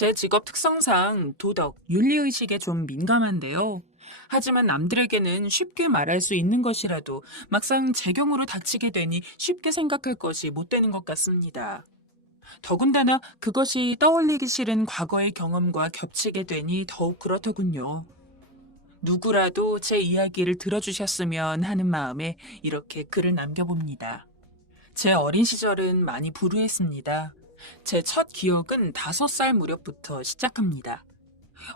제 직업 특성상 도덕, 윤리의식에 좀 민감한데요. 하지만 남들에게는 쉽게 말할 수 있는 것이라도 막상 제 경우로 닥치게 되니 쉽게 생각할 것이 못 되는 것 같습니다. 더군다나 그것이 떠올리기 싫은 과거의 경험과 겹치게 되니 더욱 그렇더군요. 누구라도 제 이야기를 들어주셨으면 하는 마음에 이렇게 글을 남겨봅니다. 제 어린 시절은 많이 불우했습니다. 제 첫 기억은 5살 무렵부터 시작합니다.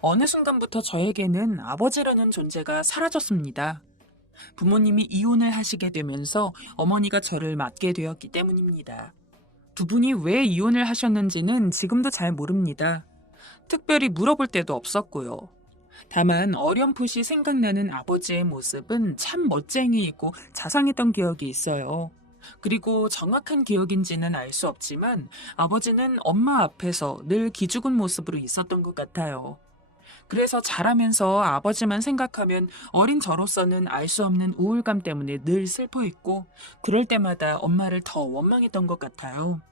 어느 순간부터 저에게는 아버지라는 존재가 사라졌습니다. 부모님이 이혼을 하시게 되면서 어머니가 저를 맡게 되었기 때문입니다. 두 분이 왜 이혼을 하셨는지는 지금도 잘 모릅니다. 특별히 물어볼 때도 없었고요. 다만 어렴풋이 생각나는 아버지의 모습은 참 멋쟁이이고 자상했던 기억이 있어요. 그리고 정확한 기억인지는 알 수 없지만 아버지는 엄마 앞에서 늘 기죽은 모습으로 있었던 것 같아요. 그래서 자라면서 아버지만 생각하면 어린 저로서는 알 수 없는 우울감 때문에 늘 슬퍼했고, 그럴 때마다 엄마를 더 원망했던 것 같아요.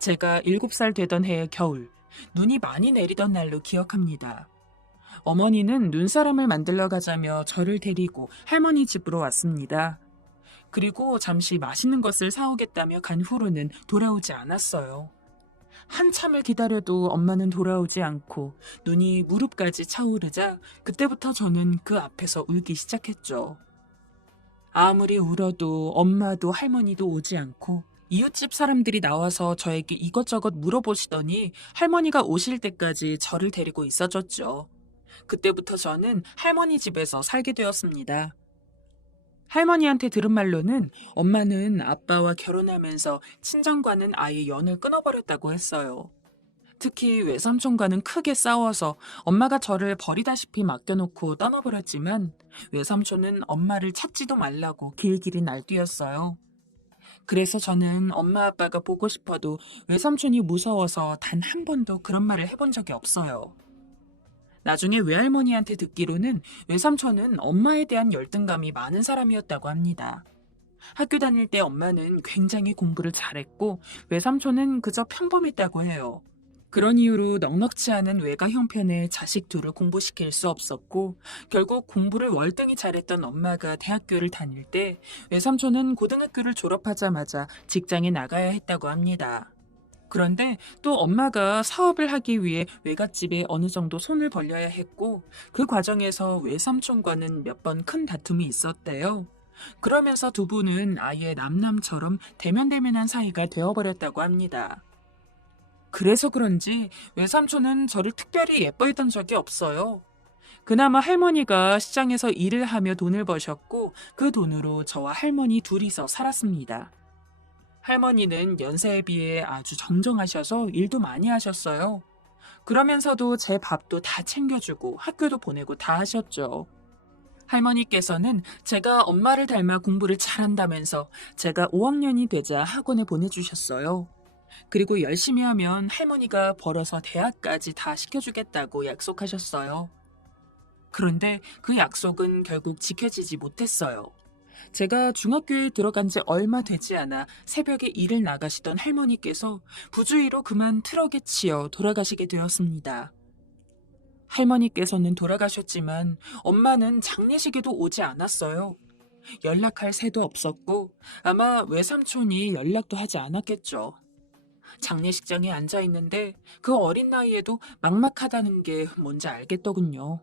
제가 7살 되던 해의 겨울, 눈이 많이 내리던 날로 기억합니다. 어머니는 눈사람을 만들러 가자며 저를 데리고 할머니 집으로 왔습니다. 그리고 잠시 맛있는 것을 사오겠다며 간 후로는 돌아오지 않았어요. 한참을 기다려도 엄마는 돌아오지 않고 눈이 무릎까지 차오르자 그때부터 저는 그 앞에서 울기 시작했죠. 아무리 울어도 엄마도 할머니도 오지 않고 이웃집 사람들이 나와서 저에게 이것저것 물어보시더니 할머니가 오실 때까지 저를 데리고 있어줬죠. 그때부터 저는 할머니 집에서 살게 되었습니다. 할머니한테 들은 말로는 엄마는 아빠와 결혼하면서 친정과는 아예 연을 끊어버렸다고 했어요. 특히 외삼촌과는 크게 싸워서 엄마가 저를 버리다시피 맡겨놓고 떠나버렸지만 외삼촌은 엄마를 찾지도 말라고 길길이 날뛰었어요. 그래서 저는 엄마 아빠가 보고 싶어도 외삼촌이 무서워서 단 한 번도 그런 말을 해본 적이 없어요. 나중에 외할머니한테 듣기로는 외삼촌은 엄마에 대한 열등감이 많은 사람이었다고 합니다. 학교 다닐 때 엄마는 굉장히 공부를 잘했고 외삼촌은 그저 평범했다고 해요. 그런 이유로 넉넉지 않은 외가 형편에 자식 둘을 공부시킬 수 없었고 결국 공부를 월등히 잘했던 엄마가 대학교를 다닐 때 외삼촌은 고등학교를 졸업하자마자 직장에 나가야 했다고 합니다. 그런데 또 엄마가 사업을 하기 위해 외갓집에 어느 정도 손을 벌려야 했고 그 과정에서 외삼촌과는 몇 번 큰 다툼이 있었대요. 그러면서 두 분은 아예 남남처럼 대면대면한 사이가 되어버렸다고 합니다. 그래서 그런지 외삼촌은 저를 특별히 예뻐했던 적이 없어요. 그나마 할머니가 시장에서 일을 하며 돈을 버셨고 그 돈으로 저와 할머니 둘이서 살았습니다. 할머니는 연세에 비해 아주 정정하셔서 일도 많이 하셨어요. 그러면서도 제 밥도 다 챙겨주고 학교도 보내고 다 하셨죠. 할머니께서는 제가 엄마를 닮아 공부를 잘한다면서 제가 5학년이 되자 학원에 보내주셨어요. 그리고 열심히 하면 할머니가 벌어서 대학까지 다 시켜주겠다고 약속하셨어요. 그런데 그 약속은 결국 지켜지지 못했어요. 제가 중학교에 들어간 지 얼마 되지 않아 새벽에 일을 나가시던 할머니께서 부주의로 그만 트럭에 치여 돌아가시게 되었습니다. 할머니께서는 돌아가셨지만 엄마는 장례식에도 오지 않았어요. 연락할 새도 없었고 아마 외삼촌이 연락도 하지 않았겠죠. 장례식장에 앉아 있는데 그 어린 나이에도 막막하다는 게 뭔지 알겠더군요.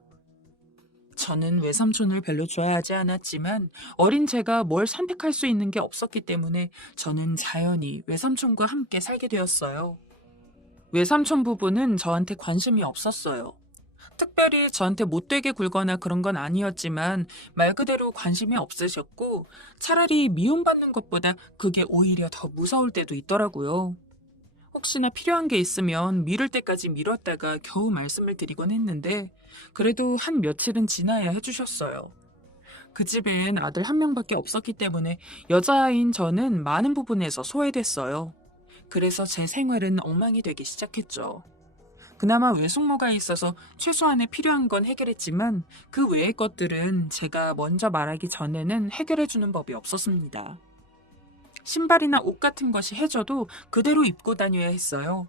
저는 외삼촌을 별로 좋아하지 않았지만 어린 제가 뭘 선택할 수 있는 게 없었기 때문에 저는 자연히 외삼촌과 함께 살게 되었어요. 외삼촌 부부는 저한테 관심이 없었어요. 특별히 저한테 못되게 굴거나 그런 건 아니었지만 말 그대로 관심이 없으셨고 차라리 미움받는 것보다 그게 오히려 더 무서울 때도 있더라고요. 혹시나 필요한 게 있으면 미룰 때까지 미뤘다가 겨우 말씀을 드리곤 했는데 그래도 한 며칠은 지나야 해주셨어요. 그 집엔 아들 한 명밖에 없었기 때문에 여자아이인 저는 많은 부분에서 소외됐어요. 그래서 제 생활은 엉망이 되기 시작했죠. 그나마 외숙모가 있어서 최소한의 필요한 건 해결했지만 그 외의 것들은 제가 먼저 말하기 전에는 해결해주는 법이 없었습니다. 신발이나 옷 같은 것이 해줘도 그대로 입고 다녀야 했어요.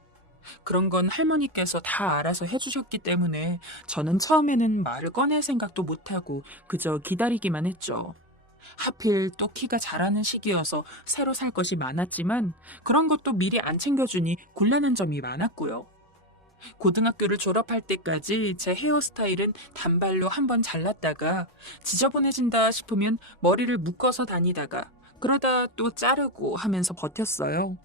그런 건 할머니께서 다 알아서 해주셨기 때문에 저는 처음에는 말을 꺼낼 생각도 못하고 그저 기다리기만 했죠. 하필 또 키가 자라는 시기여서 새로 살 것이 많았지만 그런 것도 미리 안 챙겨주니 곤란한 점이 많았고요. 고등학교를 졸업할 때까지 제 헤어스타일은 단발로 한번 잘랐다가 지저분해진다 싶으면 머리를 묶어서 다니다가 그러다 또 자르고 하면서 버텼어요.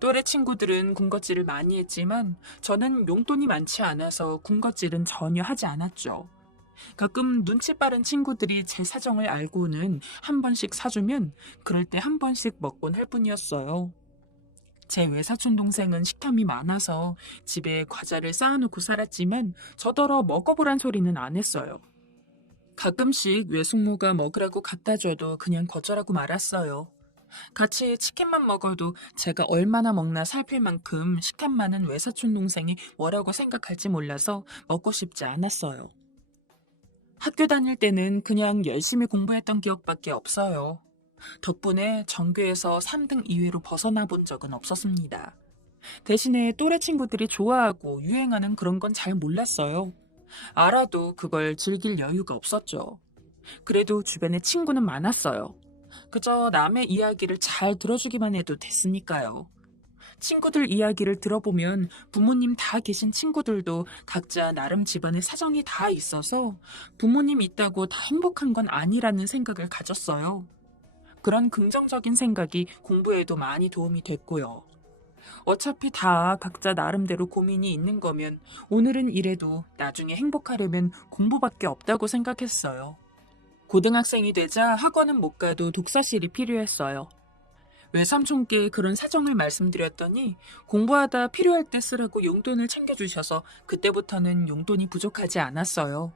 또래 친구들은 군것질을 많이 했지만 저는 용돈이 많지 않아서 군것질은 전혀 하지 않았죠. 가끔 눈치 빠른 친구들이 제 사정을 알고는 한 번씩 사주면 그럴 때 한 번씩 먹곤 할 뿐이었어요. 제 외사촌 동생은 식탐이 많아서 집에 과자를 쌓아놓고 살았지만 저더러 먹어보란 소리는 안 했어요. 가끔씩 외숙모가 먹으라고 갖다 줘도 그냥 거절하고 말았어요. 같이 치킨만 먹어도 제가 얼마나 먹나 살필 만큼 식탐 많은 외사촌 동생이 뭐라고 생각할지 몰라서 먹고 싶지 않았어요. 학교 다닐 때는 그냥 열심히 공부했던 기억밖에 없어요. 덕분에 전교에서 3등 이외로 벗어나 본 적은 없었습니다. 대신에 또래 친구들이 좋아하고 유행하는 그런 건 잘 몰랐어요. 알아도 그걸 즐길 여유가 없었죠. 그래도 주변에 친구는 많았어요. 그저 남의 이야기를 잘 들어주기만 해도 됐으니까요. 친구들 이야기를 들어보면 부모님 다 계신 친구들도 각자 나름 집안에 사정이 다 있어서 부모님 있다고 다 행복한 건 아니라는 생각을 가졌어요. 그런 긍정적인 생각이 공부에도 많이 도움이 됐고요. 어차피 다 각자 나름대로 고민이 있는 거면 오늘은 이래도 나중에 행복하려면 공부밖에 없다고 생각했어요. 고등학생이 되자 학원은 못 가도 독서실이 필요했어요. 외삼촌께 그런 사정을 말씀드렸더니 공부하다 필요할 때 쓰라고 용돈을 챙겨주셔서 그때부터는 용돈이 부족하지 않았어요.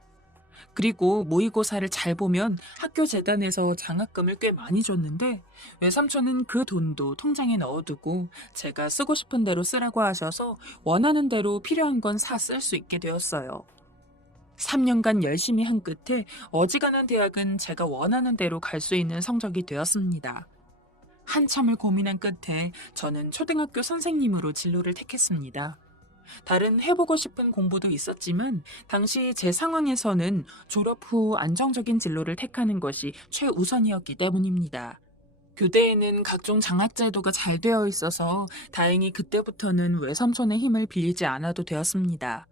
그리고 모의고사를 잘 보면 학교 재단에서 장학금을 꽤 많이 줬는데 외삼촌은 그 돈도 통장에 넣어두고 제가 쓰고 싶은 대로 쓰라고 하셔서 원하는 대로 필요한 건 사 쓸 수 있게 되었어요. 3년간 열심히 한 끝에 어지간한 대학은 제가 원하는 대로 갈 수 있는 성적이 되었습니다. 한참을 고민한 끝에 저는 초등학교 선생님으로 진로를 택했습니다. 다른 해보고 싶은 공부도 있었지만 당시 제 상황에서는 졸업 후 안정적인 진로를 택하는 것이 최우선이었기 때문입니다. 교대에는 각종 장학 제도가 잘 되어 있어서 다행히 그때부터는 외삼촌의 힘을 빌리지 않아도 되었습니다.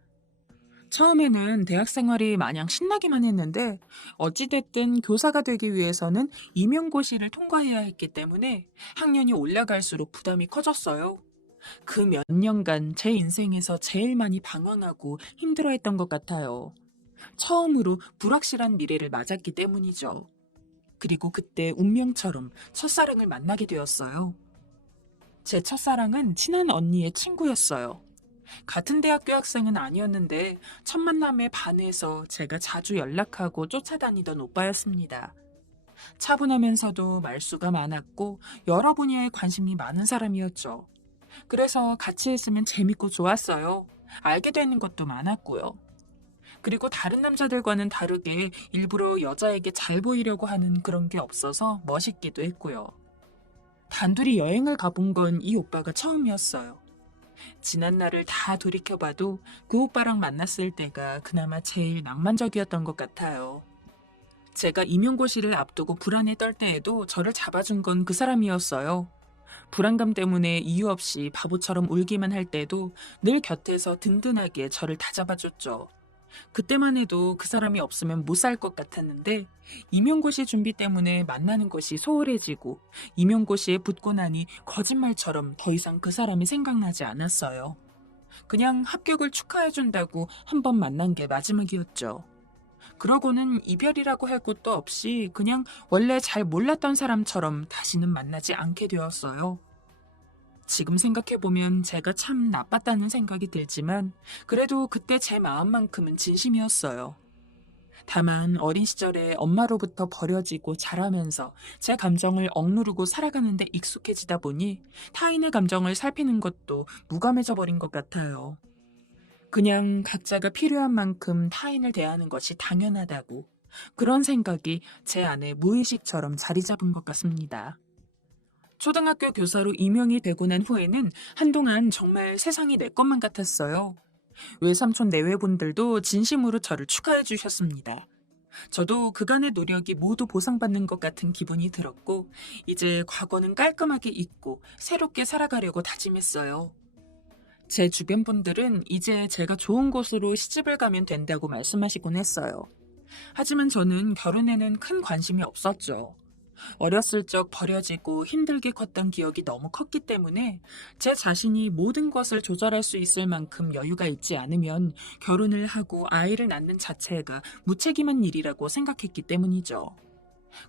처음에는 대학 생활이 마냥 신나기만 했는데 어찌됐든 교사가 되기 위해서는 임용고시를 통과해야 했기 때문에 학년이 올라갈수록 부담이 커졌어요. 그 몇 년간 제 인생에서 제일 많이 방황하고 힘들어했던 것 같아요. 처음으로 불확실한 미래를 맞았기 때문이죠. 그리고 그때 운명처럼 첫사랑을 만나게 되었어요. 제 첫사랑은 친한 언니의 친구였어요. 같은 대학교 학생은 아니었는데 첫 만남에 반해서 제가 자주 연락하고 쫓아다니던 오빠였습니다. 차분하면서도 말수가 많았고 여러 분야에 관심이 많은 사람이었죠. 그래서 같이 있으면 재밌고 좋았어요. 알게 되는 것도 많았고요. 그리고 다른 남자들과는 다르게 일부러 여자에게 잘 보이려고 하는 그런 게 없어서 멋있기도 했고요. 단둘이 여행을 가본 건 이 오빠가 처음이었어요. 지난 날을 다 돌이켜봐도 그 오빠랑 만났을 때가 그나마 제일 낭만적이었던 것 같아요. 제가 임용고시를 앞두고 불안에 떨 때에도 저를 잡아준 건 그 사람이었어요. 불안감 때문에 이유 없이 바보처럼 울기만 할 때도 늘 곁에서 든든하게 저를 다잡아줬죠. 그때만 해도 그 사람이 없으면 못 살 것 같았는데 임용고시 준비 때문에 만나는 것이 소홀해지고 임용고시에 붙고 나니 거짓말처럼 더 이상 그 사람이 생각나지 않았어요. 그냥 합격을 축하해준다고 한 번 만난 게 마지막이었죠. 그러고는 이별이라고 할 것도 없이 그냥 원래 잘 몰랐던 사람처럼 다시는 만나지 않게 되었어요. 지금 생각해보면 제가 참 나빴다는 생각이 들지만 그래도 그때 제 마음만큼은 진심이었어요. 다만 어린 시절에 엄마로부터 버려지고 자라면서 제 감정을 억누르고 살아가는데 익숙해지다 보니 타인의 감정을 살피는 것도 무감해져 버린 것 같아요. 그냥 각자가 필요한 만큼 타인을 대하는 것이 당연하다고 그런 생각이 제 안에 무의식처럼 자리 잡은 것 같습니다. 초등학교 교사로 임용이 되고 난 후에는 한동안 정말 세상이 내 것만 같았어요. 외삼촌 내외분들도 진심으로 저를 축하해 주셨습니다. 저도 그간의 노력이 모두 보상받는 것 같은 기분이 들었고, 이제 과거는 깔끔하게 잊고 새롭게 살아가려고 다짐했어요. 제 주변 분들은 이제 제가 좋은 곳으로 시집을 가면 된다고 말씀하시곤 했어요. 하지만 저는 결혼에는 큰 관심이 없었죠. 어렸을 적 버려지고 힘들게 컸던 기억이 너무 컸기 때문에 제 자신이 모든 것을 조절할 수 있을 만큼 여유가 있지 않으면 결혼을 하고 아이를 낳는 자체가 무책임한 일이라고 생각했기 때문이죠.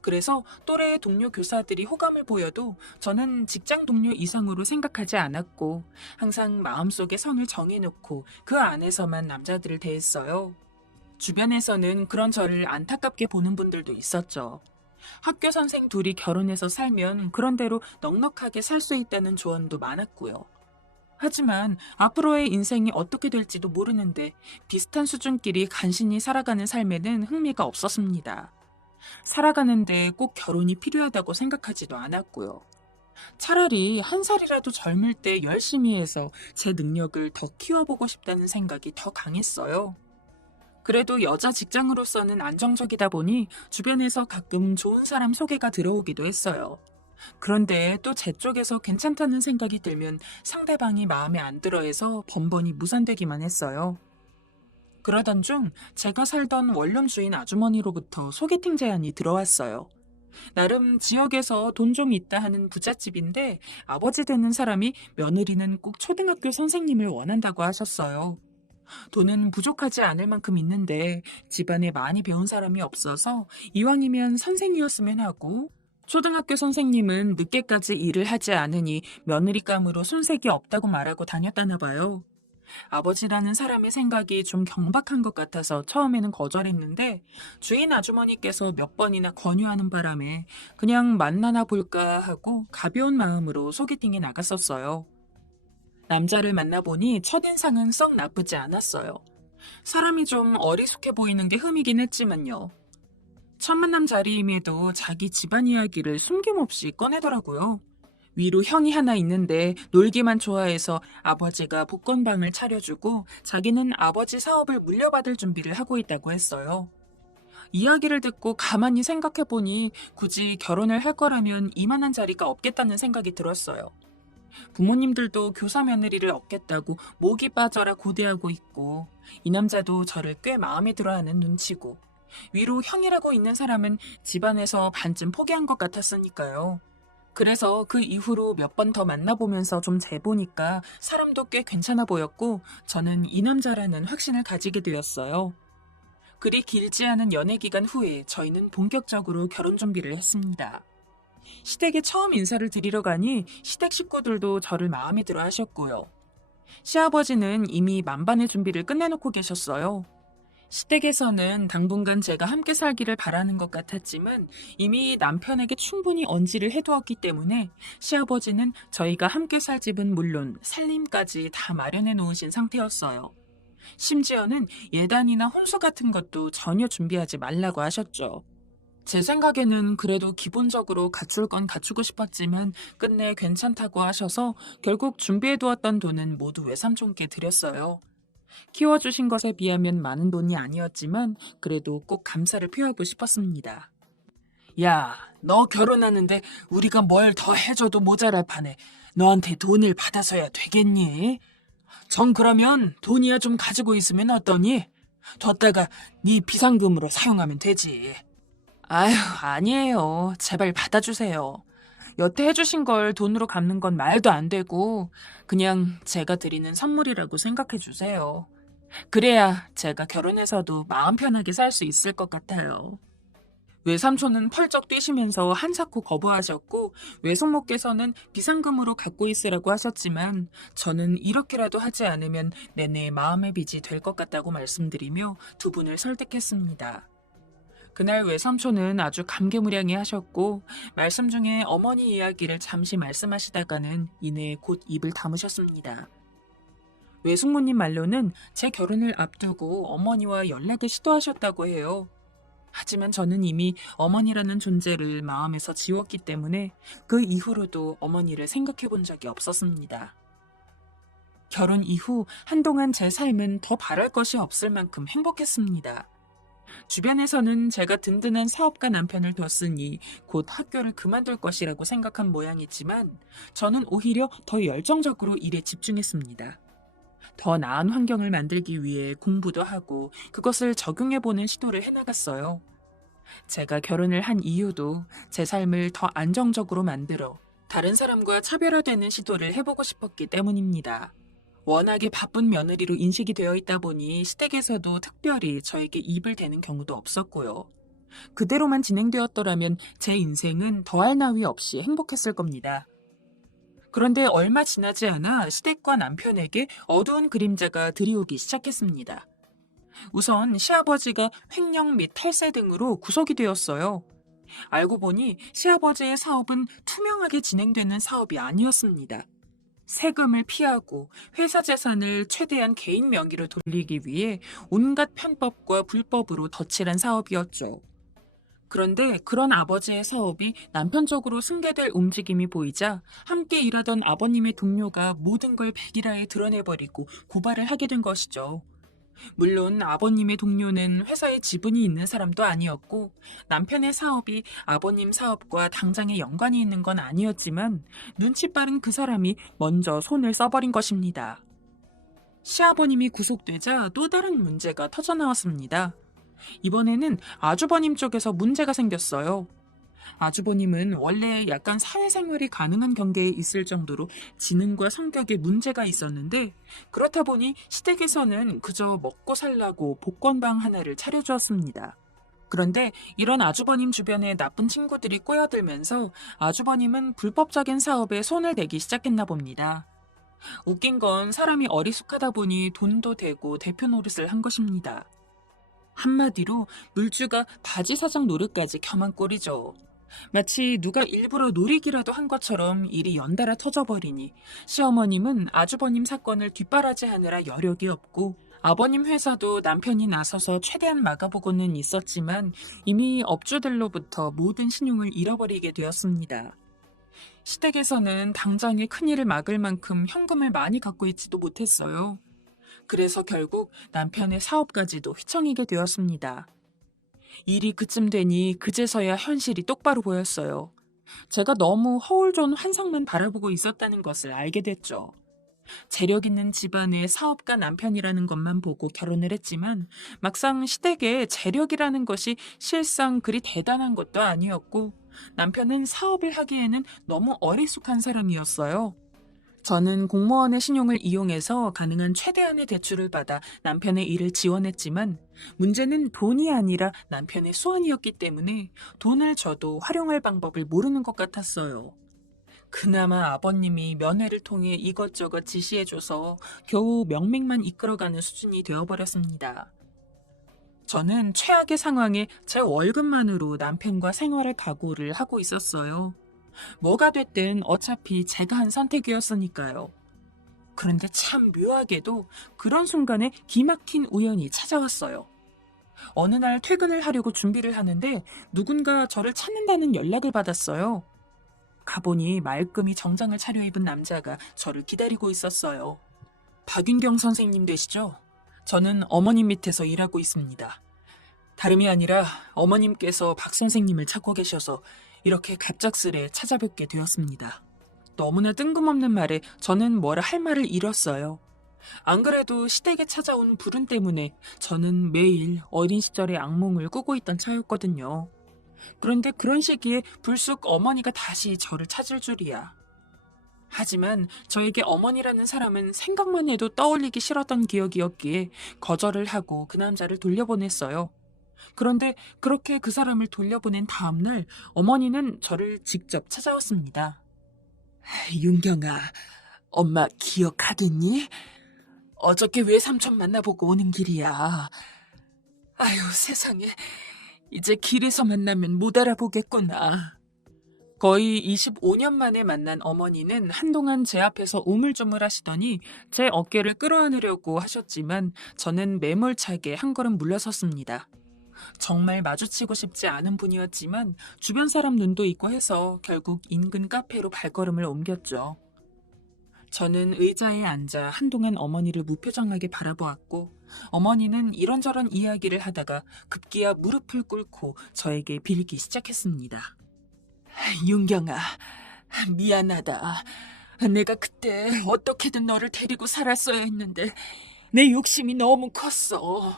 그래서 또래의 동료 교사들이 호감을 보여도 저는 직장 동료 이상으로 생각하지 않았고 항상 마음속에 선을 정해놓고 그 안에서만 남자들을 대했어요. 주변에서는 그런 저를 안타깝게 보는 분들도 있었죠. 학교 선생 둘이 결혼해서 살면 그런대로 넉넉하게 살 수 있다는 조언도 많았고요. 하지만 앞으로의 인생이 어떻게 될지도 모르는데 비슷한 수준끼리 간신히 살아가는 삶에는 흥미가 없었습니다. 살아가는데 꼭 결혼이 필요하다고 생각하지도 않았고요. 차라리 한 살이라도 젊을 때 열심히 해서 제 능력을 더 키워보고 싶다는 생각이 더 강했어요. 그래도 여자 직장으로서는 안정적이다 보니 주변에서 가끔 좋은 사람 소개가 들어오기도 했어요. 그런데 또 제 쪽에서 괜찮다는 생각이 들면 상대방이 마음에 안 들어 해서 번번이 무산되기만 했어요. 그러던 중 제가 살던 원룸 주인 아주머니로부터 소개팅 제안이 들어왔어요. 나름 지역에서 돈 좀 있다 하는 부잣집인데 아버지 되는 사람이 며느리는 꼭 초등학교 선생님을 원한다고 하셨어요. 돈은 부족하지 않을 만큼 있는데 집안에 많이 배운 사람이 없어서 이왕이면 선생이었으면 하고, 초등학교 선생님은 늦게까지 일을 하지 않으니 며느리감으로 손색이 없다고 말하고 다녔다나 봐요. 아버지라는 사람의 생각이 좀 경박한 것 같아서 처음에는 거절했는데 주인 아주머니께서 몇 번이나 권유하는 바람에 그냥 만나나 볼까 하고 가벼운 마음으로 소개팅에 나갔었어요. 남자를 만나보니 첫인상은 썩 나쁘지 않았어요. 사람이 좀 어리숙해 보이는 게 흠이긴 했지만요. 첫 만남 자리임에도 자기 집안 이야기를 숨김없이 꺼내더라고요. 위로 형이 하나 있는데 놀기만 좋아해서 아버지가 복권방을 차려주고 자기는 아버지 사업을 물려받을 준비를 하고 있다고 했어요. 이야기를 듣고 가만히 생각해보니 굳이 결혼을 할 거라면 이만한 자리가 없겠다는 생각이 들었어요. 부모님들도 교사 며느리를 얻겠다고 목이 빠져라 고대하고 있고, 이 남자도 저를 꽤 마음에 들어하는 눈치고, 위로 형이라고 있는 사람은 집안에서 반쯤 포기한 것 같았으니까요. 그래서 그 이후로 몇 번 더 만나보면서 좀 재보니까 사람도 꽤 괜찮아 보였고 저는 이 남자라는 확신을 가지게 되었어요. 그리 길지 않은 연애 기간 후에 저희는 본격적으로 결혼 준비를 했습니다. 시댁에 처음 인사를 드리러 가니 시댁 식구들도 저를 마음에 들어 하셨고요. 시아버지는 이미 만반의 준비를 끝내놓고 계셨어요. 시댁에서는 당분간 제가 함께 살기를 바라는 것 같았지만 이미 남편에게 충분히 언지를 해두었기 때문에 시아버지는 저희가 함께 살 집은 물론 살림까지 다 마련해 놓으신 상태였어요. 심지어는 예단이나 혼수 같은 것도 전혀 준비하지 말라고 하셨죠. 제 생각에는 그래도 기본적으로 갖출 건 갖추고 싶었지만 끝내 괜찮다고 하셔서 결국 준비해두었던 돈은 모두 외삼촌께 드렸어요. 키워주신 것에 비하면 많은 돈이 아니었지만 그래도 꼭 감사를 표하고 싶었습니다. 야, 너 결혼하는데 우리가 뭘 더 해줘도 모자랄 판에 너한테 돈을 받아서야 되겠니? 정 그러면 돈이야 좀 가지고 있으면 어떠니? 뒀다가 네 비상금으로 사용하면 되지. 아휴, 아니에요. 제발 받아주세요. 여태 해주신 걸 돈으로 갚는 건 말도 안 되고 그냥 제가 드리는 선물이라고 생각해 주세요. 그래야 제가 결혼해서도 마음 편하게 살 수 있을 것 같아요. 외삼촌은 펄쩍 뛰시면서 한사코 거부하셨고 외숙모께서는 비상금으로 갖고 있으라고 하셨지만 저는 이렇게라도 하지 않으면 내내 마음의 빚이 될 것 같다고 말씀드리며 두 분을 설득했습니다. 그날 외삼촌은 아주 감개무량해 하셨고 말씀 중에 어머니 이야기를 잠시 말씀하시다가는 이내 곧 입을 다무셨습니다. 외숙모님 말로는 제 결혼을 앞두고 어머니와 연락을 시도하셨다고 해요. 하지만 저는 이미 어머니라는 존재를 마음에서 지웠기 때문에 그 이후로도 어머니를 생각해 본 적이 없었습니다. 결혼 이후 한동안 제 삶은 더 바랄 것이 없을 만큼 행복했습니다. 주변에서는 제가 든든한 사업가 남편을 뒀으니 곧 학교를 그만둘 것이라고 생각한 모양이지만 저는 오히려 더 열정적으로 일에 집중했습니다. 더 나은 환경을 만들기 위해 공부도 하고 그것을 적용해보는 시도를 해나갔어요. 제가 결혼을 한 이유도 제 삶을 더 안정적으로 만들어 다른 사람과 차별화되는 시도를 해보고 싶었기 때문입니다. 워낙에 바쁜 며느리로 인식이 되어 있다 보니 시댁에서도 특별히 저에게 입을 대는 경우도 없었고요. 그대로만 진행되었더라면 제 인생은 더할 나위 없이 행복했을 겁니다. 그런데 얼마 지나지 않아 시댁과 남편에게 어두운 그림자가 들이오기 시작했습니다. 우선 시아버지가 횡령 및 탈세 등으로 구속이 되었어요. 알고 보니 시아버지의 사업은 투명하게 진행되는 사업이 아니었습니다. 세금을 피하고 회사 재산을 최대한 개인 명의로 돌리기 위해 온갖 편법과 불법으로 덧칠한 사업이었죠. 그런데 그런 아버지의 사업이 남편 쪽으로 승계될 움직임이 보이자 함께 일하던 아버님의 동료가 모든 걸 백일하에 드러내버리고 고발을 하게 된 것이죠. 물론 아버님의 동료는 회사에 지분이 있는 사람도 아니었고 남편의 사업이 아버님 사업과 당장에 연관이 있는 건 아니었지만 눈치 빠른 그 사람이 먼저 손을 써버린 것입니다. 시아버님이 구속되자 또 다른 문제가 터져나왔습니다. 이번에는 아주버님 쪽에서 문제가 생겼어요. 아주버님은 원래 약간 사회생활이 가능한 경계에 있을 정도로 지능과 성격에 문제가 있었는데 그렇다 보니 시댁에서는 그저 먹고 살라고 복권방 하나를 차려주었습니다. 그런데 이런 아주버님 주변에 나쁜 친구들이 꼬여들면서 아주버님은 불법적인 사업에 손을 대기 시작했나 봅니다. 웃긴 건 사람이 어리숙하다 보니 돈도 되고 대표 노릇을 한 것입니다. 한마디로 물주가 바지 사장 노릇까지 겸한 꼴이죠. 마치 누가 일부러 노리기라도 한 것처럼 일이 연달아 터져버리니 시어머님은 아주버님 사건을 뒷바라지하느라 여력이 없고 아버님 회사도 남편이 나서서 최대한 막아보고는 있었지만 이미 업주들로부터 모든 신용을 잃어버리게 되었습니다. 시댁에서는 당장에 큰일을 막을 만큼 현금을 많이 갖고 있지도 못했어요. 그래서 결국 남편의 사업까지도 휘청이게 되었습니다. 일이 그쯤 되니 그제서야 현실이 똑바로 보였어요. 제가 너무 허울 좋은 환상만 바라보고 있었다는 것을 알게 됐죠. 재력 있는 집안의 사업가 남편이라는 것만 보고 결혼을 했지만 막상 시댁에 재력이라는 것이 실상 그리 대단한 것도 아니었고 남편은 사업을 하기에는 너무 어리숙한 사람이었어요. 저는 공무원의 신용을 이용해서 가능한 최대한의 대출을 받아 남편의 일을 지원했지만 문제는 돈이 아니라 남편의 수완이었기 때문에 돈을 줘도 활용할 방법을 모르는 것 같았어요. 그나마 아버님이 면회를 통해 이것저것 지시해줘서 겨우 명맥만 이끌어가는 수준이 되어버렸습니다. 저는 최악의 상황에 제 월급만으로 남편과 생활을 각오를 하고 있었어요. 뭐가 됐든 어차피 제가 한 선택이었으니까요. 그런데 참 묘하게도 그런 순간에 기막힌 우연이 찾아왔어요. 어느 날 퇴근을 하려고 준비를 하는데 누군가 저를 찾는다는 연락을 받았어요. 가보니 말끔히 정장을 차려입은 남자가 저를 기다리고 있었어요. 박윤경 선생님 되시죠? 저는 어머님 밑에서 일하고 있습니다. 다름이 아니라 어머님께서 박 선생님을 찾고 계셔서 이렇게 갑작스레 찾아뵙게 되었습니다. 너무나 뜬금없는 말에 저는 뭐라 할 말을 잃었어요. 안 그래도 시댁에 찾아온 불운 때문에 저는 매일 어린 시절의 악몽을 꾸고 있던 차였거든요. 그런데 그런 시기에 불쑥 어머니가 다시 저를 찾을 줄이야. 하지만 저에게 어머니라는 사람은 생각만 해도 떠올리기 싫었던 기억이었기에 거절을 하고 그 남자를 돌려보냈어요. 그런데 그렇게 그 사람을 돌려보낸 다음날 어머니는 저를 직접 찾아왔습니다. 윤경아, 엄마 기억하겠니? 어저께 외삼촌 만나보고 오는 길이야. 아유 세상에, 이제 길에서 만나면 못 알아보겠구나. 거의 25년 만에 만난 어머니는 한동안 제 앞에서 우물쭈물 하시더니 제 어깨를 끌어안으려고 하셨지만 저는 매몰차게 한 걸음 물러섰습니다. 정말 마주치고 싶지 않은 분이었지만 주변 사람 눈도 있고 해서 결국 인근 카페로 발걸음을 옮겼죠. 저는 의자에 앉아 한동안 어머니를 무표정하게 바라보았고 어머니는 이런저런 이야기를 하다가 급기야 무릎을 꿇고 저에게 빌기 시작했습니다. 윤경아, 미안하다. 내가 그때 어떻게든 너를 데리고 살았어야 했는데 내 욕심이 너무 컸어.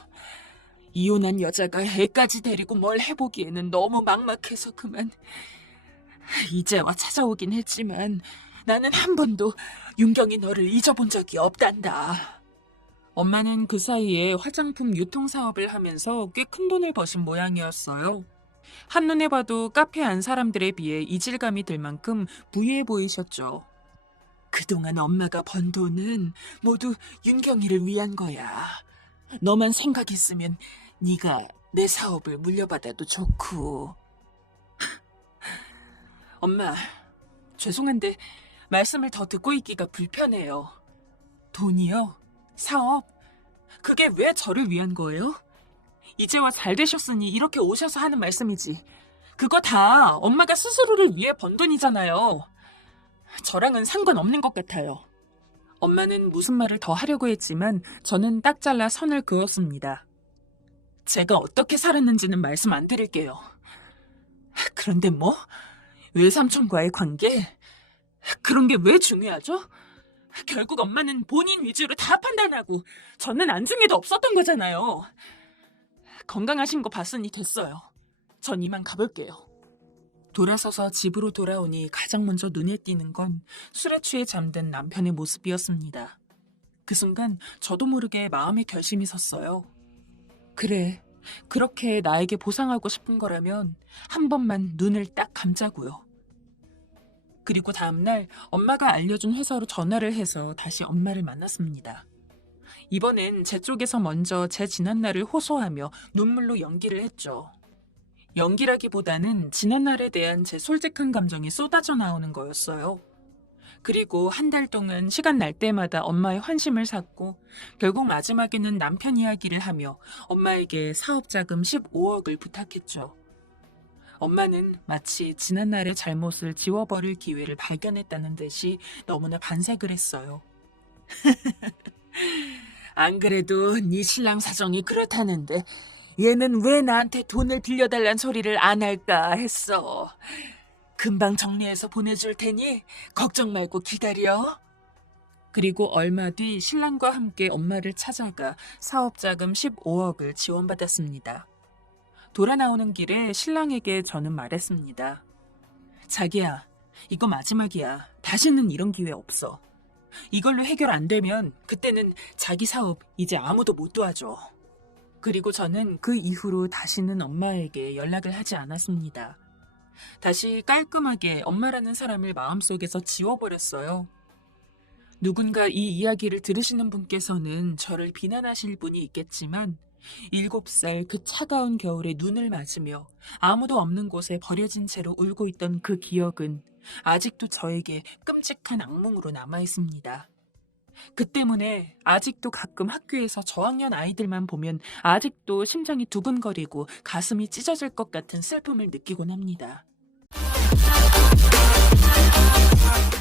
이혼한 여자가 애까지 데리고 뭘 해보기에는 너무 막막해서 그만. 이제와 찾아오긴 했지만 나는 한 번도 윤경이 너를 잊어본 적이 없단다. 엄마는 그 사이에 화장품 유통 사업을 하면서 꽤 큰 돈을 버신 모양이었어요. 한눈에 봐도 카페 안 사람들에 비해 이질감이 들 만큼 부유해 보이셨죠. 그동안 엄마가 번 돈은 모두 윤경이를 위한 거야. 너만 생각했으면 네가 내 사업을 물려받아도 좋고. 엄마, 죄송한데 말씀을 더 듣고 있기가 불편해요. 돈이요? 사업? 그게 왜 저를 위한 거예요? 이제와 잘 되셨으니 이렇게 오셔서 하는 말씀이지. 그거 다 엄마가 스스로를 위해 번 돈이잖아요. 저랑은 상관없는 것 같아요. 엄마는 무슨 말을 더 하려고 했지만 저는 딱 잘라 선을 그었습니다. 제가 어떻게 살았는지는 말씀 안 드릴게요. 그런데 뭐? 외삼촌과의 관계? 그런 게 왜 중요하죠? 결국 엄마는 본인 위주로 다 판단하고 저는 안중에도 없었던 거잖아요. 건강하신 거 봤으니 됐어요. 전 이만 가볼게요. 돌아서서 집으로 돌아오니 가장 먼저 눈에 띄는 건 술에 취해 잠든 남편의 모습이었습니다. 그 순간 저도 모르게 마음의 결심이 섰어요. 그래, 그렇게 나에게 보상하고 싶은 거라면 한 번만 눈을 딱 감자고요. 그리고 다음날 엄마가 알려준 회사로 전화를 해서 다시 엄마를 만났습니다. 이번엔 제 쪽에서 먼저 제 지난날을 호소하며 눈물로 연기를 했죠. 연기라기보다는 지난날에 대한 제 솔직한 감정이 쏟아져 나오는 거였어요. 그리고 한 달 동안 시간 날 때마다 엄마의 환심을 샀고 결국 마지막에는 남편 이야기를 하며 엄마에게 사업자금 15억을 부탁했죠. 엄마는 마치 지난날의 잘못을 지워버릴 기회를 발견했다는 듯이 너무나 반색을 했어요. 안 그래도 네 신랑 사정이 그렇다는데 얘는 왜 나한테 돈을 빌려달란 소리를 안 할까 했어. 금방 정리해서 보내줄 테니 걱정 말고 기다려. 그리고 얼마 뒤 신랑과 함께 엄마를 찾아가 사업자금 15억을 지원받았습니다. 돌아 나오는 길에 신랑에게 저는 말했습니다. 자기야, 이거 마지막이야. 다시는 이런 기회 없어. 이걸로 해결 안 되면 그때는 자기 사업 이제 아무도 못 도와줘. 그리고 저는 그 이후로 다시는 엄마에게 연락을 하지 않았습니다. 다시 깔끔하게 엄마라는 사람을 마음속에서 지워버렸어요. 누군가 이 이야기를 들으시는 분께서는 저를 비난하실 분이 있겠지만 7살 그 차가운 겨울에 눈을 맞으며 아무도 없는 곳에 버려진 채로 울고 있던 그 기억은 아직도 저에게 끔찍한 악몽으로 남아있습니다. 그 때문에 아직도 가끔 학교에서 저학년 아이들만 보면 아직도 심장이 두근거리고 가슴이 찢어질 것 같은 슬픔을 느끼곤 합니다.